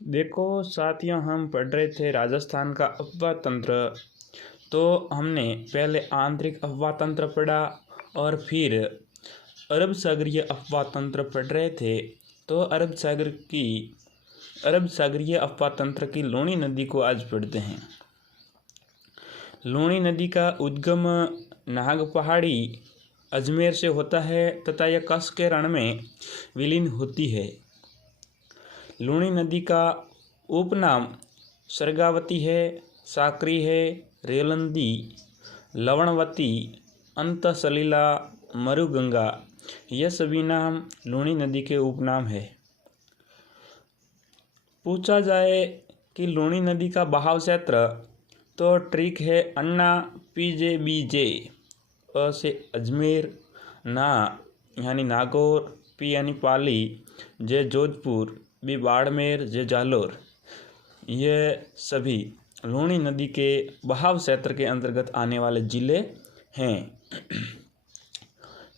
देखो साथियों, हम पढ़ रहे थे राजस्थान का अफवाह तंत्र। तो हमने पहले आंतरिक अफवाह तंत्र पढ़ा और फिर अरब सागरीय अफवाह तंत्र पढ़ रहे थे। तो अरब सागरीय अफवाह तंत्र की लूणी नदी को आज पढ़ते हैं। लूणी नदी का उद्गम नाग पहाड़ी अजमेर से होता है तथा यह कच्छ के रण में विलीन होती है। लूणी नदी का उपनाम सरगावती है, साकरी है, रेलंदी, लवणवती, अंतसलीला, मरुगंगा, ये सभी नाम लूणी नदी के उपनाम है। पूछा जाए कि लूणी नदी का बहाव क्षेत्र, तो ट्रिक है अन्ना पीजे बीजे। अ से अजमेर, ना यानी नागौर, पी यानी पाली, जे जोधपुर, बी बाड़मेर, जे जालोर, ये सभी लूणी नदी के बहाव क्षेत्र के अंतर्गत आने वाले जिले हैं।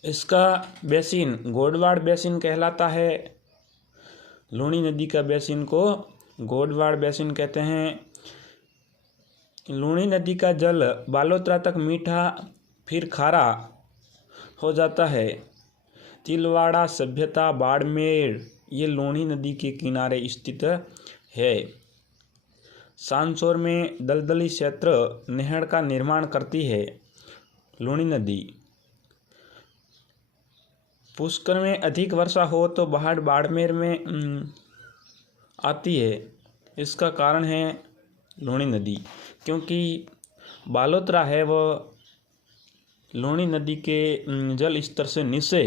इसका बेसिन गोडवाड़ बेसिन कहलाता है। लूणी नदी का बेसिन को गोडवाड़ बेसिन कहते हैं। लूणी नदी का जल बालोतरा तक मीठा फिर खारा हो जाता है। तिलवाड़ा सभ्यता बाड़मेर ये लूणी नदी के किनारे स्थित है। सांसौर में दलदली क्षेत्र नहर का निर्माण करती है लूणी नदी। पुष्कर में अधिक वर्षा हो तो बाढ़ बाड़मेर में आती है। इसका कारण है लूणी नदी, क्योंकि बालोतरा है वह लूणी नदी के जल स्तर से नीचे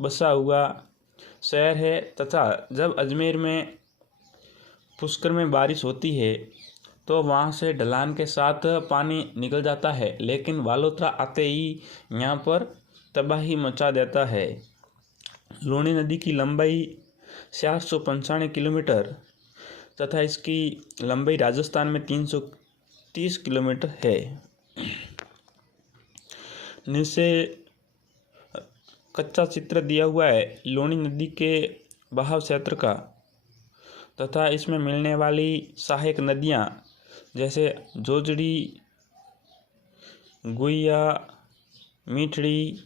बसा हुआ शहर है तथा जब अजमेर में पुष्कर में बारिश होती है तो वहाँ से ढलान के साथ पानी निकल जाता है, लेकिन बालोतरा आते ही यहाँ पर तबाही मचा देता है। लूणी नदी की लंबाई 495 किलोमीटर तथा इसकी लंबाई राजस्थान में 330 किलोमीटर है। नीचे कच्चा चित्र दिया हुआ है लूणी नदी के बहाव क्षेत्र का तथा इसमें मिलने वाली सहायक नदियाँ जैसे जोजड़ी, गुइया, मीठड़ी,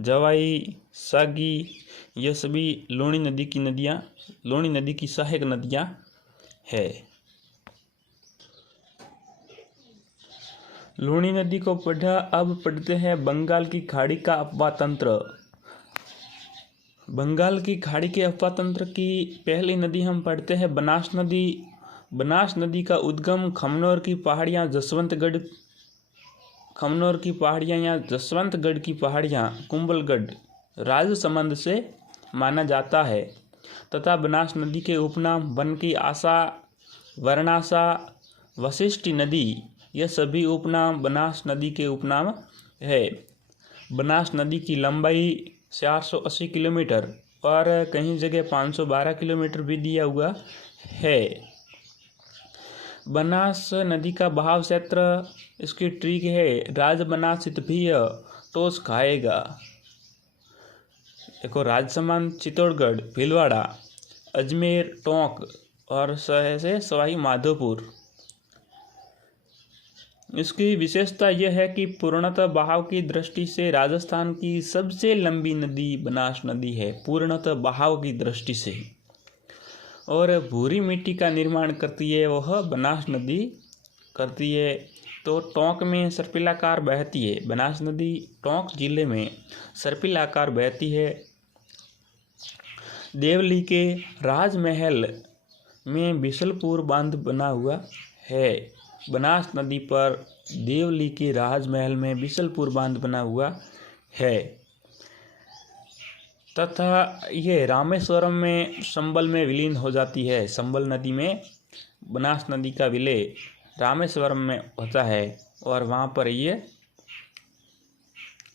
जवाई, सागी, ये सभी लूणी नदी की सहायक नदियाँ है। लूणी नदी को पढ़ा। अब पढ़ते हैं बंगाल की खाड़ी का अफवाह तंत्र। बंगाल की खाड़ी के अफवाह तंत्र की पहली नदी हम पढ़ते हैं बनास नदी। बनास नदी का उद्गम खमनोर की पहाड़ियाँ या जसवंतगढ़ की पहाड़ियाँ कुंभलगढ़ राजसमंद से माना जाता है तथा बनास नदी के उपनाम वन की आशा, वर्णाशा, वशिष्ठी नदी, ये सभी उपनाम बनास नदी के उपनाम है। बनास नदी की लंबाई 480 किलोमीटर और कहीं जगह 512 किलोमीटर भी दिया हुआ है। बनास नदी का बहाव क्षेत्र, इसकी ट्रिक है राज बनासित भी टोस खाएगा। देखो राजसमंद, चित्तौड़गढ़, भीलवाड़ा, अजमेर, टोंक और से सवाई माधोपुर। इसकी विशेषता यह है कि पूर्णतः बहाव की दृष्टि से राजस्थान की सबसे लंबी नदी बनास नदी है, पूर्णतः बहाव की दृष्टि से। और भूरी मिट्टी का निर्माण करती है वह बनास नदी करती है। तो टोंक में सर्पिलाकार बहती है। बनास नदी टोंक जिले में सर्पिलाकार बहती है। देवली के राजमहल में बिशलपुर बांध बना हुआ है। बनास नदी पर देवली के राजमहल में बिशलपुर बांध बना हुआ है तथा ये रामेश्वरम में संबल में विलीन हो जाती है। संबल नदी में बनास नदी का विलय रामेश्वरम में होता है और वहाँ पर ये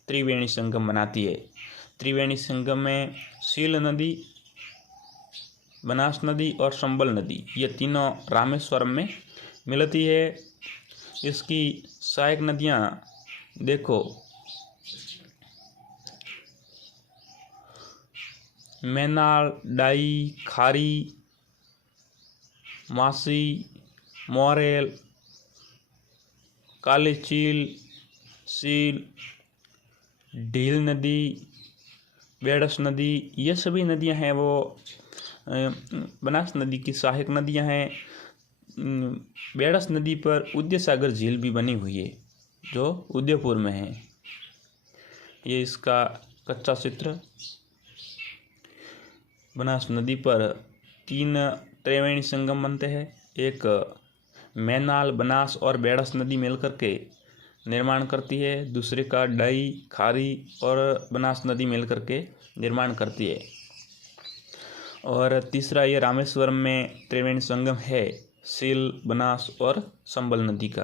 त्रिवेणी संगम बनाती है। त्रिवेणी संगम में सील नदी, बनास नदी और संबल नदी ये तीनों रामेश्वरम में मिलती है। इसकी सहायक नदियाँ देखो मैनाल, डाई, खारी, मासी, मोरेल, काली सील, ढील नदी, बेड़स नदी, ये सभी नदियां हैं वो बनास नदी की सहायक नदियां हैं। बेड़स नदी पर उदयसागर झील भी बनी हुई है जो उदयपुर में है। ये इसका कच्चा चित्र। बनास नदी पर 3 त्रिवेणी संगम बनते हैं। एक मैनाल, बनास और बेड़स नदी मिलकर के निर्माण करती है। दूसरे का डई, खारी और बनास नदी मिलकर के निर्माण करती है। और तीसरा ये रामेश्वरम में त्रिवेणी संगम है, सील, बनास और संबल नदी का।